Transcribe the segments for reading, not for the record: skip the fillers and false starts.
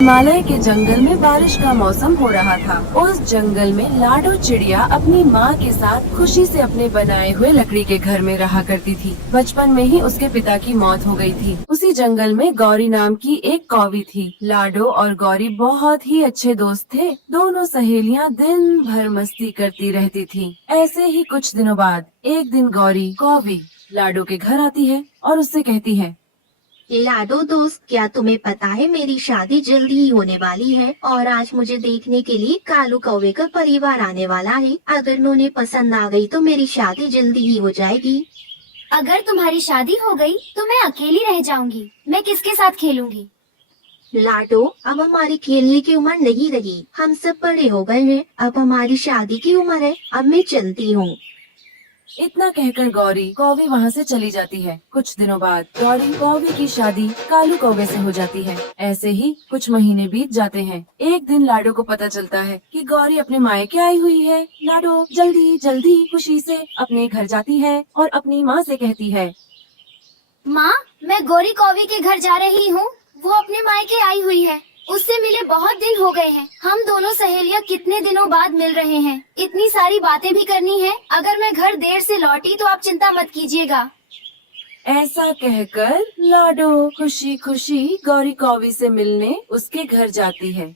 हिमालय के जंगल में बारिश का मौसम हो रहा था। उस जंगल में लाडो चिड़िया अपनी माँ के साथ खुशी से अपने बनाए हुए लकड़ी के घर में रहा करती थी। बचपन में ही उसके पिता की मौत हो गई थी। उसी जंगल में गौरी नाम की एक कौवी थी। लाडो और गौरी बहुत ही अच्छे दोस्त थे। दोनों सहेलियाँ दिन भर मस्ती करती रहती थी। ऐसे ही कुछ दिनों बाद एक दिन गौरी कौवी लाडो के घर आती है और उससे कहती है, लाडो दोस्त, क्या तुम्हें पता है मेरी शादी जल्दी ही होने वाली है और आज मुझे देखने के लिए कालू कौवे का परिवार आने वाला है। अगर उन्हें पसंद आ गई तो मेरी शादी जल्दी ही हो जाएगी। अगर तुम्हारी शादी हो गई तो मैं अकेली रह जाऊंगी। मैं किसके साथ खेलूंगी? लाडो, अब हमारी खेलने की उम्र नहीं रही। हम सब बड़े हो गए हैं। अब हमारी शादी की उम्र है। अब मैं चलती हूँ। इतना कहकर गौरी कौवी वहाँ से चली जाती है। कुछ दिनों बाद गौरी कौवी की शादी कालू कौवे से हो जाती है। ऐसे ही कुछ महीने बीत जाते हैं। एक दिन लाडो को पता चलता है कि गौरी अपने मायके आई हुई है। लाडो जल्दी जल्दी खुशी से अपने घर जाती है और अपनी माँ से कहती है, माँ, मैं गौरी कौवी के घर जा रही हूँ। वो अपने मायके आई हुई है। उससे मिले बहुत दिन हो गए हैं। हम दोनों सहेलियाँ कितने दिनों बाद मिल रहे हैं। इतनी सारी बातें भी करनी है। अगर मैं घर देर से लौटी तो आप चिंता मत कीजिएगा। ऐसा कहकर लाडो खुशी खुशी गौरी कौवी से मिलने उसके घर जाती है।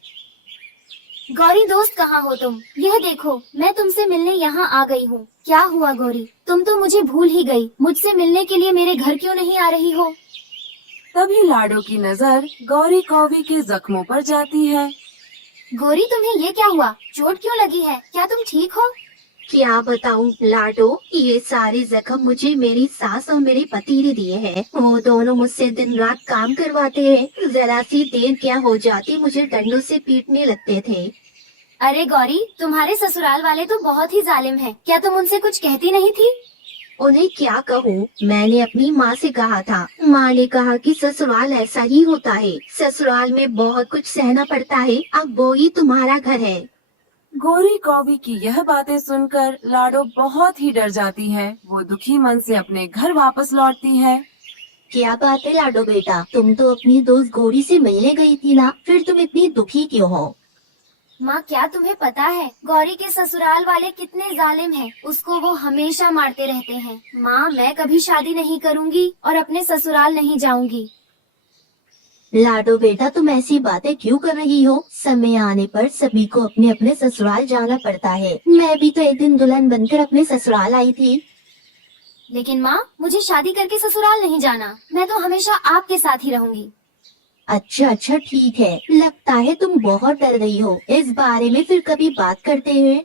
गौरी दोस्त, कहाँ हो तुम? यह देखो, मैं तुमसे मिलने यहाँ आ गई हूँ। क्या हुआ गौरी? तुम तो मुझे भूल ही गई। मुझसे मिलने के लिए मेरे घर क्यों नहीं आ रही हो? तभी लाडो की नजर गौरी कौवी के जख्मों पर जाती है। गौरी, तुम्हें ये क्या हुआ? चोट क्यों लगी है? क्या तुम ठीक हो? क्या बताऊँ लाडो, ये सारे जख्म मुझे मेरी सास और मेरे पति ने दिए हैं। वो दोनों मुझसे दिन रात काम करवाते हैं। जरा सी देर क्या हो जाती मुझे डंडों से पीटने लगते थे। अरे गौरी, तुम्हारे ससुराल वाले तो बहुत ही जालिम हैं। क्या तुम उनसे कुछ कहती नहीं थी? उन्हें क्या कहूँ? मैंने अपनी माँ से कहा था। माँ ने कहा कि ससुराल ऐसा ही होता है। ससुराल में बहुत कुछ सहना पड़ता है। अब वो ही तुम्हारा घर है। गौरी कौवी की यह बातें सुनकर लाडो बहुत ही डर जाती है। वो दुखी मन से अपने घर वापस लौटती है। क्या बात है लाडो बेटा, तुम तो अपनी दोस्त गौरी से मिलने गई थी ना, फिर तुम इतनी दुखी क्यों हो? माँ, क्या तुम्हें पता है गौरी के ससुराल वाले कितने जालिम हैं? उसको वो हमेशा मारते रहते हैं। माँ, मैं कभी शादी नहीं करूँगी और अपने ससुराल नहीं जाऊँगी। लाडो बेटा, तुम ऐसी बातें क्यों कर रही हो? समय आने पर सभी को अपने अपने ससुराल जाना पड़ता है। मैं भी तो एक दिन दुल्हन बनकर अपने ससुराल आई थी। लेकिन माँ, मुझे शादी करके ससुराल नहीं जाना। मैं तो हमेशा आपके साथ ही रहूँगी। अच्छा अच्छा, ठीक है। लगता है तुम बहुत डर गई हो। इस बारे में फिर कभी बात करते हैं।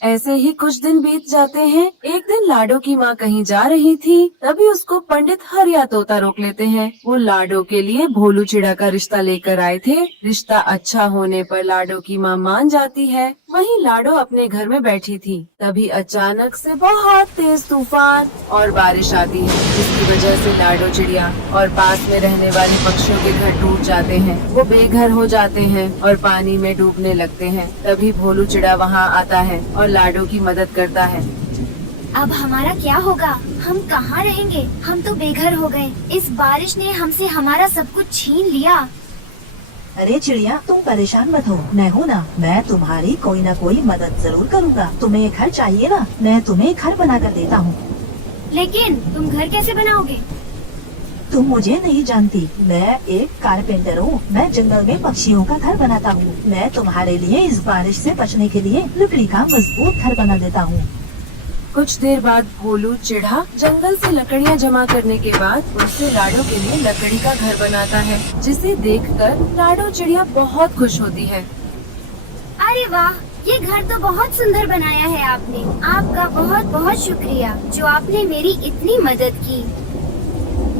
ऐसे ही कुछ दिन बीत जाते हैं। एक दिन लाडो की माँ कहीं जा रही थी, तभी उसको पंडित हरिया तोता रोक लेते हैं। वो लाडो के लिए भोलू चिड़ा का रिश्ता लेकर आए थे। रिश्ता अच्छा होने पर लाडो की माँ मान जाती है। वहीं लाडो अपने घर में बैठी थी, तभी अचानक से बहुत तेज तूफान और बारिश आती है, जिसकी वजह से लाडो चिड़िया और पास में रहने वाले पक्षियों के घर टूट जाते हैं। वो बेघर हो जाते हैं और पानी में डूबने लगते हैं। तभी भोलू चिड़ा वहाँ आता है और लाडो की मदद करता है। अब हमारा क्या होगा? हम कहाँ रहेंगे? हम तो बेघर हो गए। इस बारिश ने हमसे हमारा सब कुछ छीन लिया। अरे चिड़िया, तुम परेशान मत हो, मैं हूँ ना। मैं तुम्हारी कोई ना कोई मदद जरूर करूँगा। तुम्हें घर चाहिए ना, मैं तुम्हें घर बना कर देता हूँ। लेकिन तुम घर कैसे बनाओगे? तुम मुझे नहीं जानती, मैं एक कारपेंटर हूँ। मैं जंगल में पक्षियों का घर बनाता हूँ। मैं तुम्हारे लिए इस बारिश से बचने के लिए लकड़ी का मजबूत घर बना देता हूँ। कुछ देर बाद भोलू चिड़ा जंगल से लकड़ियाँ जमा करने के बाद उससे लाडो के लिए लकड़ी का घर बनाता है, जिसे देखकर लाडो चिड़िया बहुत खुश होती है। अरे वाह, ये घर तो बहुत सुंदर बनाया है आपने। आपका बहुत बहुत शुक्रिया जो आपने मेरी इतनी मदद की।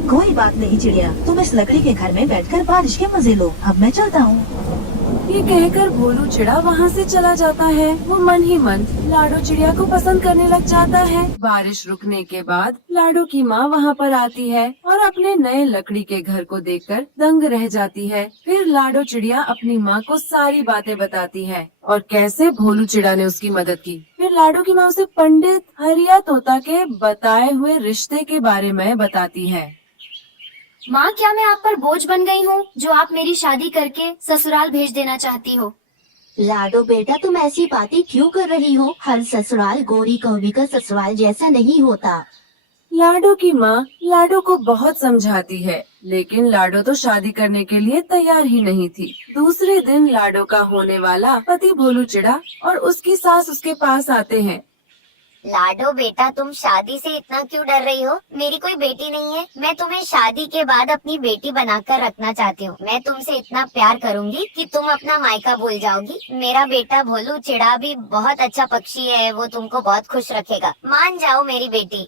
कोई बात नहीं चिड़िया, तुम इस लकड़ी के घर में बैठकर बारिश के मजे लो। अब मैं चलता हूँ। ये कहकर भोलू चिड़ा वहाँ से चला जाता है। वो मन ही मन लाडो चिड़िया को पसंद करने लग जाता है। बारिश रुकने के बाद लाडो की माँ वहाँ पर आती है और अपने नए लकड़ी के घर को देखकर दंग रह जाती है। फिर लाडो चिड़िया अपनी माँ को सारी बातें बताती है और कैसे भोलू चिड़ा ने उसकी मदद की। फिर लाडो की माँ उसे पंडित हरिया तोता के बताए हुए रिश्ते के बारे में बताती है। माँ, क्या मैं आप पर बोझ बन गई हूँ जो आप मेरी शादी करके ससुराल भेज देना चाहती हो? लाडो बेटा, तुम ऐसी बातें क्यों कर रही हो? हर ससुराल गौरी कौवी का ससुराल जैसा नहीं होता। लाडो की माँ लाडो को बहुत समझाती है, लेकिन लाडो तो शादी करने के लिए तैयार ही नहीं थी। दूसरे दिन लाडो का होने वाला पति भोलू चिड़ा और उसकी सास उसके पास आते हैं। लाडो बेटा, तुम शादी से इतना क्यों डर रही हो? मेरी कोई बेटी नहीं है। मैं तुम्हें शादी के बाद अपनी बेटी बनाकर रखना चाहती हूँ। मैं तुमसे इतना प्यार करूँगी कि तुम अपना मायका भूल जाओगी। मेरा बेटा भोलू चिड़ा भी बहुत अच्छा पक्षी है, वो तुमको बहुत खुश रखेगा। मान जाओ मेरी बेटी।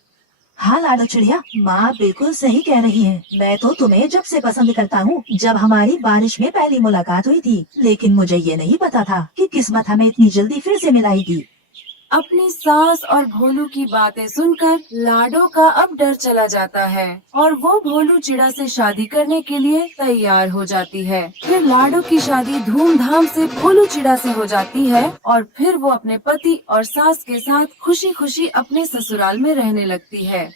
हाँ लाडो चिड़िया, माँ बिल्कुल सही कह रही है। मैं तो तुम्हें जब से पसंद करता हूँ, जब हमारी बारिश में पहली मुलाकात हुई थी। लेकिन मुझे ये नहीं पता था कि किस्मत हमें इतनी जल्दी फिर से मिलाएगी। अपनी सास और भोलू की बातें सुनकर लाडो का अब डर चला जाता है और वो भोलू चिड़ा से शादी करने के लिए तैयार हो जाती है। फिर लाडो की शादी धूमधाम से भोलू चिड़ा से हो जाती है और फिर वो अपने पति और सास के साथ खुशी खुशी अपने ससुराल में रहने लगती है।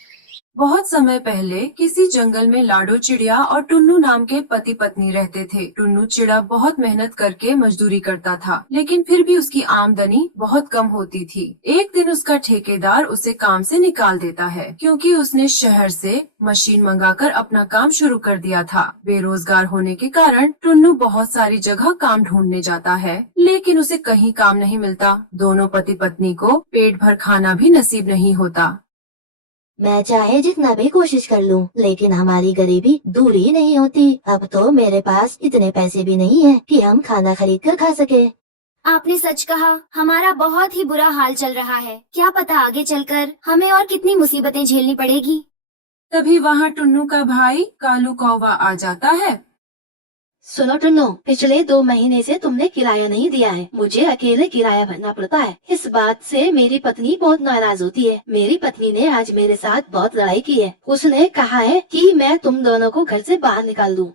बहुत समय पहले किसी जंगल में लाडो चिड़िया और टुन्नू नाम के पति पत्नी रहते थे। टुन्नू चिड़ा बहुत मेहनत करके मजदूरी करता था, लेकिन फिर भी उसकी आमदनी बहुत कम होती थी। एक दिन उसका ठेकेदार उसे काम से निकाल देता है, क्योंकि उसने शहर से मशीन मंगाकर अपना काम शुरू कर दिया था। बेरोजगार होने के कारण टुन्नू बहुत सारी जगह काम ढूंढने जाता है, लेकिन उसे कहीं काम नहीं मिलता। दोनों पति पत्नी को पेट भर खाना भी नसीब नहीं होता। मैं चाहे जितना भी कोशिश कर लूं, लेकिन हमारी गरीबी दूर ही नहीं होती। अब तो मेरे पास इतने पैसे भी नहीं है कि हम खाना खरीद कर खा सके। आपने सच कहा, हमारा बहुत ही बुरा हाल चल रहा है। क्या पता आगे चलकर हमें और कितनी मुसीबतें झेलनी पड़ेगी। तभी वहाँ टुन्नू का भाई कालू कौवा आ जाता है। सुनो टुन्नू, पिछले 2 महीने से तुमने किराया नहीं दिया है। मुझे अकेले किराया भरना पड़ता है। इस बात से मेरी पत्नी बहुत नाराज होती है। मेरी पत्नी ने आज मेरे साथ बहुत लड़ाई की है। उसने कहा है कि मैं तुम दोनों को घर से बाहर निकाल दूं।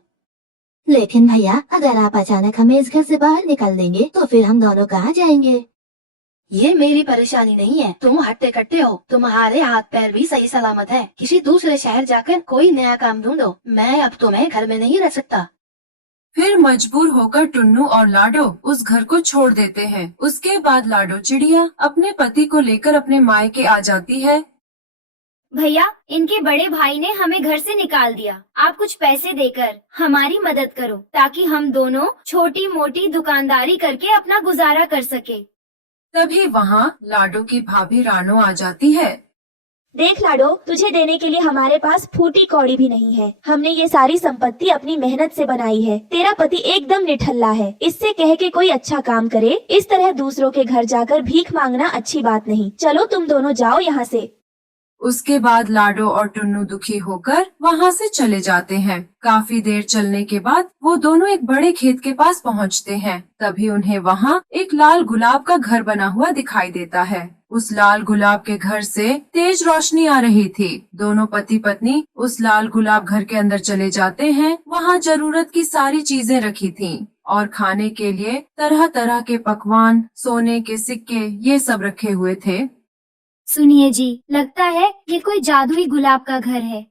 लेकिन भैया, अगर आप अचानक हमें इस घर से बाहर निकाल देंगे तो फिर हम दोनों कहाँ जाएंगे? ये मेरी परेशानी नहीं है। तुम हट्टे कट्टे हो, तुम्हारे हाथ पैर भी सही सलामत है। किसी दूसरे शहर जाकर कोई नया काम ढूंढो। मैं अब तुम्हें घर में नहीं रह सकता। फिर मजबूर होकर टुन्नू और लाडो उस घर को छोड़ देते हैं। उसके बाद लाडो चिड़िया अपने पति को लेकर अपने मायके आ जाती है। भैया, इनके बड़े भाई ने हमें घर से निकाल दिया। आप कुछ पैसे देकर हमारी मदद करो, ताकि हम दोनों छोटी मोटी दुकानदारी करके अपना गुजारा कर सके। तभी वहाँ लाडो की भाभी रानो आ जाती है। देख लाडो, तुझे देने के लिए हमारे पास फूटी कौड़ी भी नहीं है। हमने ये सारी संपत्ति अपनी मेहनत से बनाई है। तेरा पति एकदम निठल्ला है। इससे कह के कोई अच्छा काम करे। इस तरह दूसरों के घर जाकर भीख मांगना अच्छी बात नहीं। चलो तुम दोनों जाओ यहाँ से। उसके बाद लाडो और टुन्नू दुखी होकर वहाँ से चले जाते हैं। काफी देर चलने के बाद वो दोनों एक बड़े खेत के पास पहुँचते हैं। तभी उन्हें वहाँ एक लाल गुलाब का घर बना हुआ दिखाई देता है। उस लाल गुलाब के घर से तेज रोशनी आ रही थी। दोनों पति पत्नी उस लाल गुलाब घर के अंदर चले जाते हैं। वहाँ जरूरत की सारी चीजें रखी थीं और खाने के लिए तरह तरह के पकवान, सोने के सिक्के, ये सब रखे हुए थे। सुनिए जी, लगता है ये कोई जादुई गुलाब का घर है।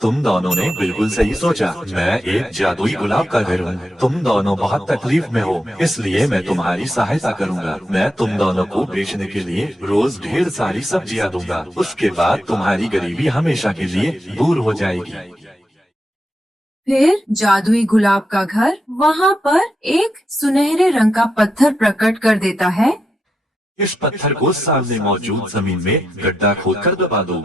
तुम दोनों ने बिल्कुल सही सोचा। मैं एक जादुई गुलाब का घर हूँ। तुम दोनों बहुत तकलीफ में हो, इसलिए मैं तुम्हारी सहायता करूँगा। मैं तुम दोनों को बेचने के लिए रोज ढेर सारी सब्जियाँ दूंगा। उसके बाद तुम्हारी गरीबी हमेशा के लिए दूर हो जाएगी। फिर जादुई गुलाब का घर वहाँ पर एक सुनहरे रंग का पत्थर प्रकट कर देता है। इस पत्थर को सामने मौजूद जमीन में गड्ढा खोदकर दबा दो।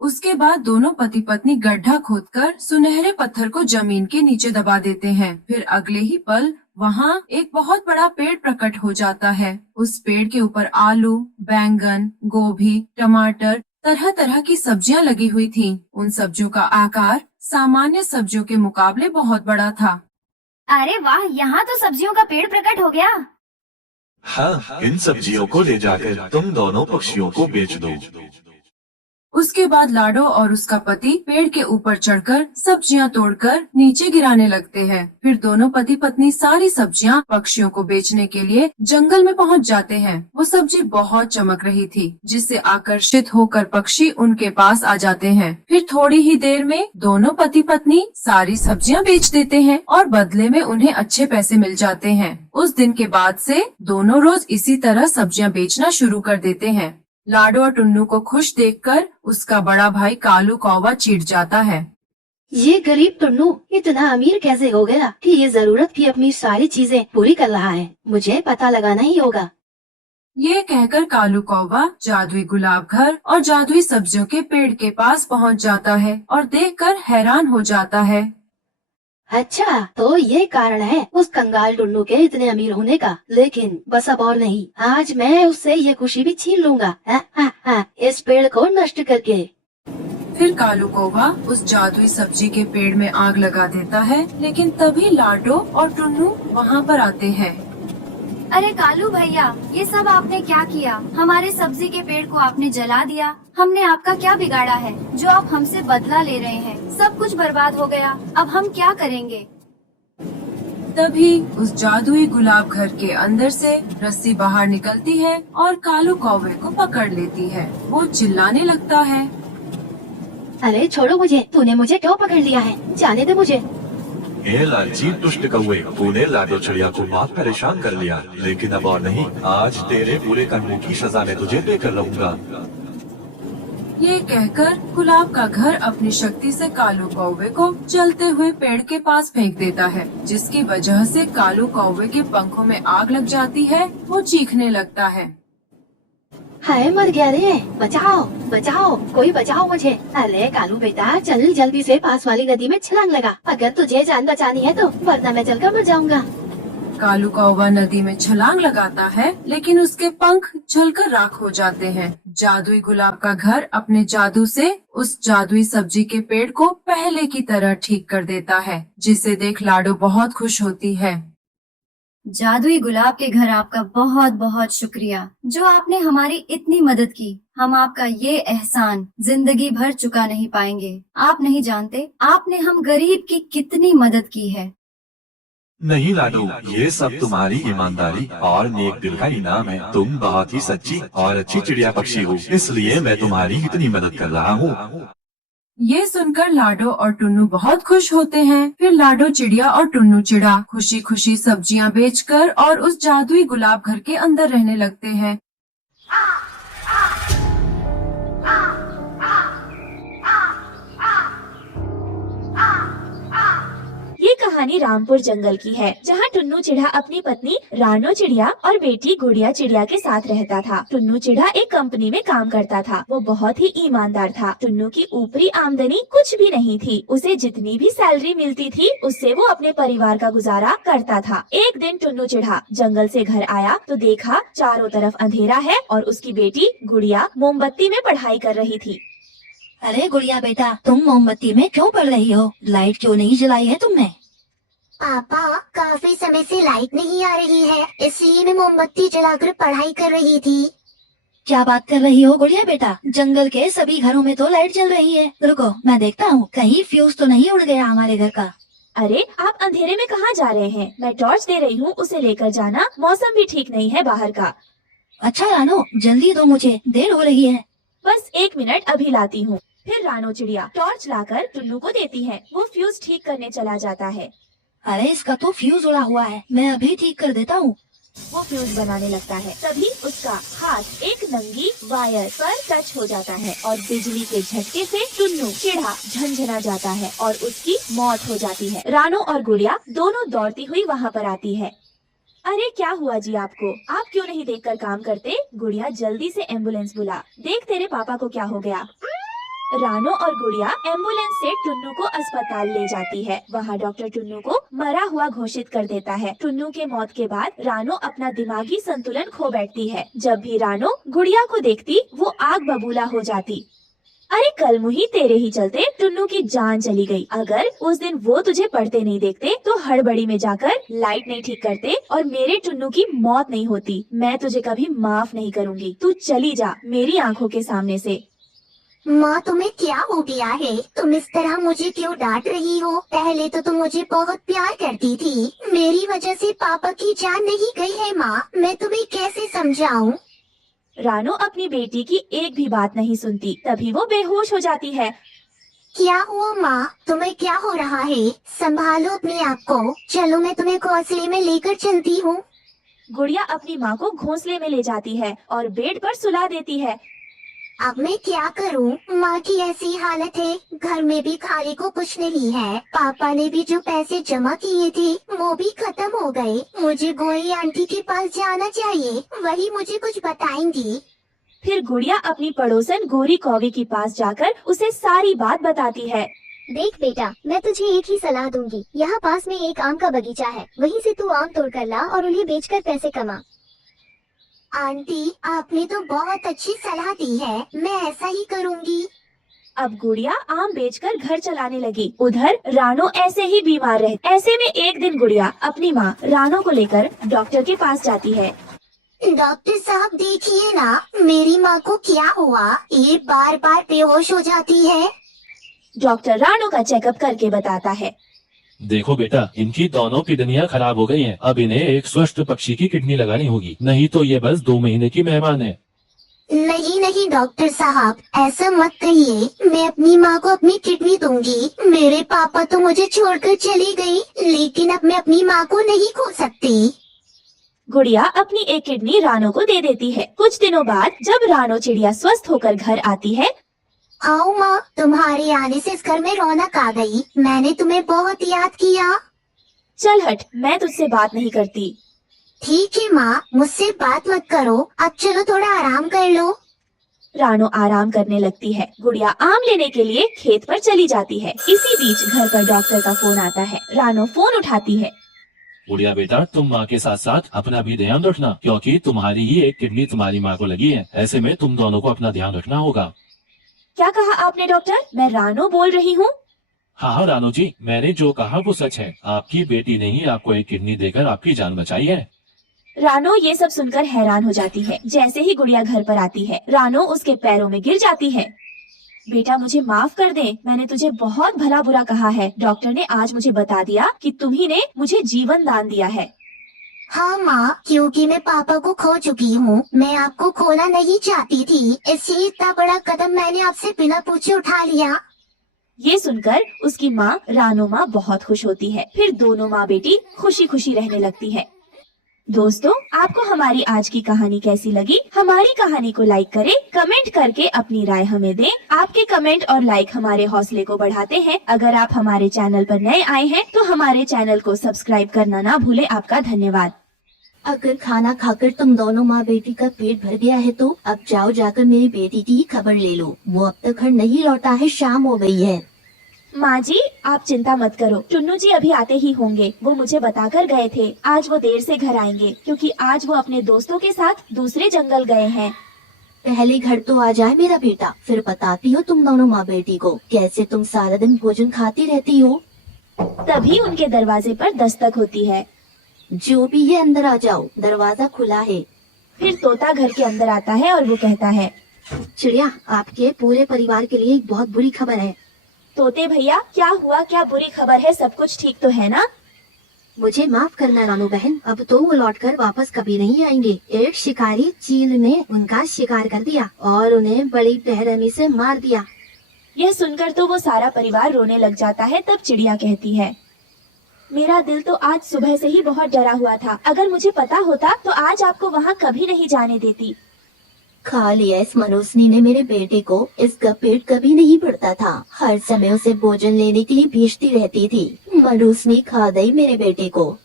उसके बाद दोनों पति पत्नी गड्ढा खोदकर सुनहरे पत्थर को जमीन के नीचे दबा देते हैं। फिर अगले ही पल वहाँ एक बहुत बड़ा पेड़ प्रकट हो जाता है। उस पेड़ के ऊपर आलू, बैंगन, गोभी, टमाटर, तरह तरह की सब्जियां लगी हुई थीं। उन सब्जियों का आकार सामान्य सब्जियों के मुकाबले बहुत बड़ा था। अरे वाह, यहाँ तो सब्जियों का पेड़ प्रकट हो गया। हाँ, इन सब्जियों को ले जाकर तुम दोनों पक्षियों को बेच दो। उसके बाद लाडो और उसका पति पेड़ के ऊपर चढ़कर सब्जियां तोड़कर नीचे गिराने लगते हैं। फिर दोनों पति पत्नी सारी सब्जियां पक्षियों को बेचने के लिए जंगल में पहुंच जाते हैं। वो सब्जी बहुत चमक रही थी, जिससे आकर्षित होकर पक्षी उनके पास आ जाते हैं। फिर थोड़ी ही देर में दोनों पति पत्नी सारी सब्जियां बेच देते हैं और बदले में उन्हें अच्छे पैसे मिल जाते हैं। उस दिन के बाद से दोनों रोज इसी तरह सब्जियां बेचना शुरू कर देते हैं। लाडो और टुन्नू को खुश देखकर उसका बड़ा भाई कालू कौवा चिढ़ जाता है। ये गरीब टुन्नू इतना अमीर कैसे हो गया कि ये जरूरत की अपनी सारी चीजें पूरी कर रहा है। मुझे पता लगाना ही होगा। ये कहकर कालू कौवा जादुई गुलाब घर और जादुई सब्जियों के पेड़ के पास पहुंच जाता है और देखकर हैरान हो जाता है। अच्छा, तो ये कारण है उस कंगाल टुन्नू के इतने अमीर होने का। लेकिन बस अब और नहीं, आज मैं उससे ये खुशी भी छीन लूंगा। इस पेड़ को नष्ट करके। फिर कालू कौवा उस जादुई सब्जी के पेड़ में आग लगा देता है, लेकिन तभी लाडो और टुन्नू वहाँ पर आते हैं। अरे कालू भैया, ये सब आपने क्या किया? हमारे सब्जी के पेड़ को आपने जला दिया। हमने आपका क्या बिगाड़ा है जो आप हमसे बदला ले रहे हैं? सब कुछ बर्बाद हो गया। अब हम क्या करेंगे? तभी उस जादुई गुलाब घर के अंदर से रस्सी बाहर निकलती है और कालू कौवे को पकड़ लेती है। वो चिल्लाने लगता है, अरे छोड़ो मुझे, तूने मुझे क्यों पकड़ लिया है? जाने दे मुझे। ए लालची दुष्ट कौवे, तूने लाडो चिड़िया को बहुत परेशान कर लिया, लेकिन अब और नहीं, आज तेरे पूरे कर्मों की सजा मैं तुझे देकर रहूंगा। ये कहकर गुलाब का घर अपनी शक्ति से कालू कौवे को चलते हुए पेड़ के पास फेंक देता है, जिसकी वजह से कालू कौवे के पंखों में आग लग जाती है। वो चीखने लगता है, हाय मर गया रे, बचाओ बचाओ, कोई बचाओ मुझे। अरे कालू बेटा, चल जल्दी से पास वाली नदी में छलांग लगा, अगर तुझे जान बचानी है तो, वरना मैं जलकर मर जाऊंगा। कालू कौवा नदी में छलांग लगाता है, लेकिन उसके पंख जलकर राख हो जाते हैं। जादुई गुलाब का घर अपने जादू से उस जादुई सब्जी के पेड़ को पहले की तरह ठीक कर देता है, जिसे देख लाडो बहुत खुश होती है। जादुई गुलाब के घर, आपका बहुत बहुत शुक्रिया जो आपने हमारी इतनी मदद की। हम आपका ये एहसान जिंदगी भर चुका नहीं पाएंगे। आप नहीं जानते आपने हम गरीब की कितनी मदद की है। नहीं लाडो, ये सब तुम्हारी ईमानदारी और नेक दिल का इनाम है। तुम बहुत ही सच्ची और अच्छी चिड़िया पक्षी हो, इसलिए मैं तुम्हारी इतनी मदद कर रहा हूँ। ये सुनकर लाडो और टुन्नू बहुत खुश होते हैं। फिर लाडो चिड़िया और टुन्नू चिड़ा खुशी खुशी सब्जियां बेचकर और उस जादुई गुलाब घर के अंदर रहने लगते हैं। ये कहानी रामपुर जंगल की है, जहाँ टुन्नू चिढ़ा अपनी पत्नी रानो चिड़िया और बेटी गुड़िया चिड़िया के साथ रहता था। टुन्नू चिढ़ा एक कंपनी में काम करता था। वो बहुत ही ईमानदार था। टुन्नू की ऊपरी आमदनी कुछ भी नहीं थी। उसे जितनी भी सैलरी मिलती थी, उससे वो अपने परिवार का गुजारा करता था। एक दिन टुन्नू चिढ़ा जंगल से घर आया तो देखा चारों तरफ अंधेरा है और उसकी बेटी गुड़िया मोमबत्ती में पढ़ाई कर रही थी। अरे गुड़िया बेटा, तुम मोमबत्ती में क्यों पढ़ रही हो? लाइट क्यों नहीं जलाई है तुमने? पापा, काफी समय से लाइट नहीं आ रही है, इसलिए मैं मोमबत्ती जलाकर पढ़ाई कर रही थी। क्या बात कर रही हो गुड़िया बेटा? जंगल के सभी घरों में तो लाइट जल रही है। रुको, मैं देखता हूँ कहीं फ्यूज तो नहीं उड़ गया हमारे घर का। अरे आप अंधेरे में कहाँ जा रहे हैं? मैं टॉर्च दे रही हूँ, उसे लेकर जाना। मौसम भी ठीक नहीं है बाहर का। अच्छा रानो, जल्दी दो, मुझे देर हो रही है। बस 1 मिनट, अभी लाती हूँ। फिर रानो चिड़िया टॉर्च लाकर टुन्नू को देती है। वो फ्यूज ठीक करने चला जाता है। अरे इसका तो फ्यूज उड़ा हुआ है, मैं अभी ठीक कर देता हूँ। वो फ्यूज बनाने लगता है। तभी उसका हाथ एक नंगी वायर पर टच हो जाता है और बिजली के झटके से टुन्नू चिढ़ा झंझना जाता है और उसकी मौत हो जाती है। रानो और गुड़िया दोनों दौड़ती हुई वहाँ पर आती है। अरे क्या हुआ जी आपको? आप क्यों नहीं देखकर काम करते? गुड़िया जल्दी से एम्बुलेंस बुला, देख तेरे पापा को क्या हो गया। रानो और गुड़िया एम्बुलेंस से टुन्नू को अस्पताल ले जाती है। वहाँ डॉक्टर टुन्नू को मरा हुआ घोषित कर देता है। टुन्नू के मौत के बाद रानो अपना दिमागी संतुलन खो बैठती है। जब भी रानो गुड़िया को देखती, वो आग बबूला हो जाती। अरे कल मुही, तेरे ही चलते टुन्नू की जान चली गई। अगर उस दिन वो तुझे पढ़ते नहीं देखते तो हड़बड़ी में जाकर लाइट नहीं ठीक करते और मेरे टुन्नू की मौत नहीं होती। मैं तुझे कभी माफ नहीं करूँगी। तू चली जा मेरी आंखों के सामने से। माँ तुम्हें क्या हो गया है? तुम इस तरह मुझे क्यों डांट रही हो? पहले तो तुम मुझे बहुत प्यार करती थी। मेरी वजह से पापा की जान नहीं गई है माँ, मैं तुम्हें कैसे समझाऊं? रानो अपनी बेटी की एक भी बात नहीं सुनती, तभी वो बेहोश हो जाती है। क्या हुआ माँ? तुम्हें क्या हो रहा है? संभालो अपने आप को। चलो मैं तुम्हें घोंसले में लेकर चलती हूँ। गुड़िया अपनी माँ को घोंसले में ले जाती है और बेड पर सुला देती है। अब मैं क्या करूं? माँ की ऐसी हालत है, घर में भी खाने को कुछ नहीं है। पापा ने भी जो पैसे जमा किए थे वो भी खत्म हो गए। मुझे गोरी आंटी के पास जाना चाहिए, वही मुझे कुछ बताएंगी। फिर गुड़िया अपनी पड़ोसन गोरी कौवी के पास जाकर उसे सारी बात बताती है। देख बेटा, मैं तुझे एक ही सलाह दूंगी। यहाँ पास में एक आम का बगीचा है, वहीं से तू आम तोड़ कर ला और उन्हें बेचकर पैसे कमा। आंटी, आपने तो बहुत अच्छी सलाह दी है, मैं ऐसा ही करूँगी। अब गुड़िया आम बेचकर घर चलाने लगी। उधर रानो ऐसे ही बीमार रहे। ऐसे में एक दिन गुड़िया अपनी माँ रानो को लेकर डॉक्टर के पास जाती है। डॉक्टर साहब देखिए ना, मेरी माँ को क्या हुआ? ये बार बार बेहोश हो जाती है। डॉक्टर रानो का चेकअप करके बताता है। देखो बेटा, इनकी दोनों किडनियां खराब हो गई हैं। अब इन्हें एक स्वस्थ पक्षी की किडनी लगानी होगी, नहीं तो ये बस 2 महीने की मेहमान है। नहीं नहीं डॉक्टर साहब, ऐसा मत कहिए। मैं अपनी माँ को अपनी किडनी दूंगी। मेरे पापा तो मुझे छोड़कर चली गई, लेकिन अब मैं अपनी माँ को नहीं खो सकती। गुड़िया अपनी एक किडनी रानो को दे देती है। कुछ दिनों बाद जब रानो चिड़िया स्वस्थ होकर घर आती है। आओ माँ, तुम्हारे आने से इस घर में रौनक आ गई। मैंने तुम्हें बहुत याद किया। चल हट, मैं तुझसे बात नहीं करती। ठीक है माँ, मुझसे बात मत करो। अब चलो थोड़ा आराम कर लो। रानो आराम करने लगती है। गुड़िया आम लेने के लिए खेत पर चली जाती है। इसी बीच घर पर डॉक्टर का फोन आता है। रानो फोन उठाती है। गुड़िया बेटा, तुम माँ के साथ साथ अपना भी ध्यान रखना, क्योंकि तुम्हारी ही एक किडनी तुम्हारी माँ को लगी है। ऐसे में तुम दोनों को अपना ध्यान रखना होगा। क्या कहा आपने डॉक्टर? मैं रानो बोल रही हूँ। हाँ रानो जी, मैंने जो कहा वो सच है। आपकी बेटी ने ही आपको एक किडनी देकर आपकी जान बचाई है। रानो ये सब सुनकर हैरान हो जाती है। जैसे ही गुड़िया घर पर आती है, रानो उसके पैरों में गिर जाती है। बेटा मुझे माफ कर दे, मैंने तुझे बहुत भला बुरा कहा है। डॉक्टर ने आज मुझे बता दिया कि तुम्ही ने मुझे जीवन दान दिया है। हाँ माँ, क्योंकि मैं पापा को खो चुकी हूँ, मैं आपको खोना नहीं चाहती थी, इसलिए इतना बड़ा कदम मैंने आपसे बिना पूछे उठा लिया। ये सुनकर उसकी माँ रानो माँ बहुत खुश होती है। फिर दोनों माँ बेटी खुशी खुशी रहने लगती है। दोस्तों, आपको हमारी आज की कहानी कैसी लगी? हमारी कहानी को लाइक करें, कमेंट करके अपनी राय हमें दें। आपके कमेंट और लाइक हमारे हौसले को बढ़ाते हैं। अगर आप हमारे चैनल पर नए आए हैं तो हमारे चैनल को सब्सक्राइब करना ना भूलें। आपका धन्यवाद। अगर खाना खाकर तुम दोनों माँ बेटी का पेट भर गया है तो अब जाओ जाकर मेरी बेटी की खबर ले लो। वो अब तक घर नहीं लौटा है, शाम हो गई है। माँ जी, आप चिंता मत करो, टुन्नू जी अभी आते ही होंगे। वो मुझे बताकर गए थे आज वो देर से घर आएंगे, क्योंकि आज वो अपने दोस्तों के साथ दूसरे जंगल गए हैं। पहले घर तो आ जाए मेरा बेटा, फिर बताती हो तुम दोनों माँ बेटी को कैसे तुम सारा दिन भोजन खाती रहती हो। तभी उनके दरवाजे पर दस्तक होती है। जो भी है अंदर आ जाओ, दरवाजा खुला है। फिर तोता घर के अंदर आता है और वो कहता है, चिड़िया, आपके पूरे परिवार के लिए एक बहुत बुरी खबर है। तोते भैया, क्या हुआ? क्या बुरी खबर है? सब कुछ ठीक तो है ना? मुझे माफ करना रानू बहन, अब तो वो लौटकर वापस कभी नहीं आएंगे। एक शिकारी चील ने उनका शिकार कर दिया और उन्हें बड़ी बेरहमी से मार दिया। यह सुनकर तो वो सारा परिवार रोने लग जाता है। तब चिड़िया कहती है, मेरा दिल तो आज सुबह से ही बहुत डरा हुआ था। अगर मुझे पता होता तो आज आपको वहाँ कभी नहीं जाने देती। खा लिया इस मनुष्य ने मेरे बेटे को। इसका पेट कभी नहीं भरता था, हर समय उसे भोजन लेने के लिए भेजती रहती थी। मनुष्य खा गई मेरे बेटे को।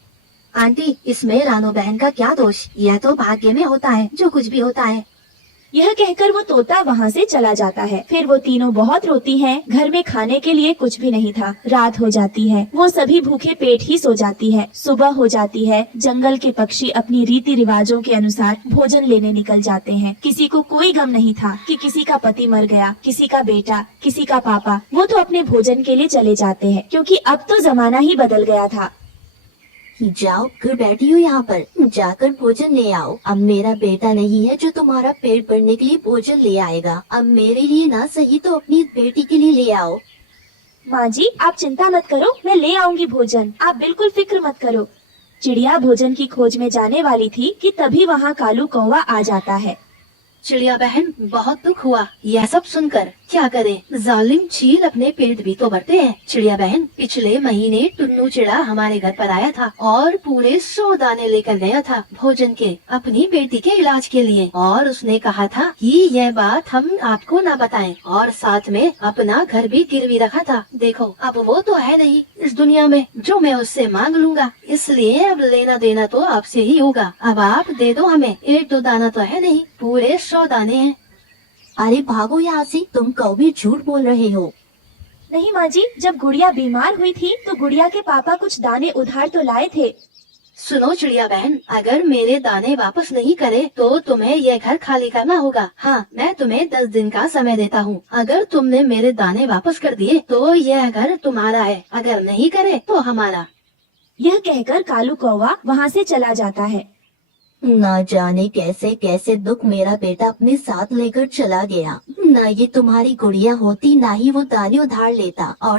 आंटी, इसमें रानो बहन का क्या दोष? यह तो भाग्य में होता है, जो कुछ भी होता है। यह कहकर वो तोता वहाँ से चला जाता है। फिर वो तीनों बहुत रोती हैं। घर में खाने के लिए कुछ भी नहीं था। रात हो जाती है, वो सभी भूखे पेट ही सो जाती है। सुबह हो जाती है। जंगल के पक्षी अपनी रीति रिवाजों के अनुसार भोजन लेने निकल जाते हैं। किसी को कोई गम नहीं था कि किसी का पति मर गया, किसी का बेटा, किसी का पापा। वो तो अपने भोजन के लिए चले जाते हैं, क्योंकि अब तो जमाना ही बदल गया था। जाओ, घर बैठी हो यहाँ पर, जाकर भोजन ले आओ। अब मेरा बेटा नहीं है जो तुम्हारा पेट भरने के लिए भोजन ले आएगा। अब मेरे लिए ना सही तो अपनी बेटी के लिए ले आओ। माँ जी आप चिंता मत करो, मैं ले आऊंगी भोजन, आप बिल्कुल फिक्र मत करो। चिड़िया भोजन की खोज में जाने वाली थी कि तभी वहाँ कालू कौवा आ जाता है। चिड़िया बहन बहुत दुख हुआ यह सब सुनकर। क्या करें, जालिम चील अपने पेट भी तो भरते हैं। चिड़िया बहन, पिछले महीने टुन्नू चिड़ा हमारे घर पर आया था और पूरे 100 दाने लेकर गया था भोजन के, अपनी बेटी के इलाज के लिए। और उसने कहा था कि यह बात हम आपको न बताएं, और साथ में अपना घर भी गिरवी रखा था। देखो अब वो तो है नहीं इस दुनिया में जो मैं उससे मांग लूंगा, इसलिए अब लेना देना तो आपसे ही होगा। अब आप दे दो हमें, 1-2 दाना तो है नहीं, पूरे 100 दाने हैं। अरे भागो यहाँ से, तुम कभी झूठ बोल रहे हो। नहीं माँ जी, जब गुड़िया बीमार हुई थी तो गुड़िया के पापा कुछ दाने उधार तो लाए थे। सुनो चिड़िया बहन, अगर मेरे दाने वापस नहीं करे तो तुम्हें यह घर खाली करना होगा। हाँ, मैं तुम्हें 10 दिन का समय देता हूँ। अगर तुमने मेरे दाने वापस कर दिए तो यह घर तुम्हारा है, अगर नहीं करे तो हमारा। यह कहकर कालू कौवा वहाँ से चला जाता है। ना जाने कैसे कैसे दुख मेरा बेटा अपने साथ लेकर चला गया। ना ये तुम्हारी गुड़िया होती, ना ही वो दाने उधार लेता। और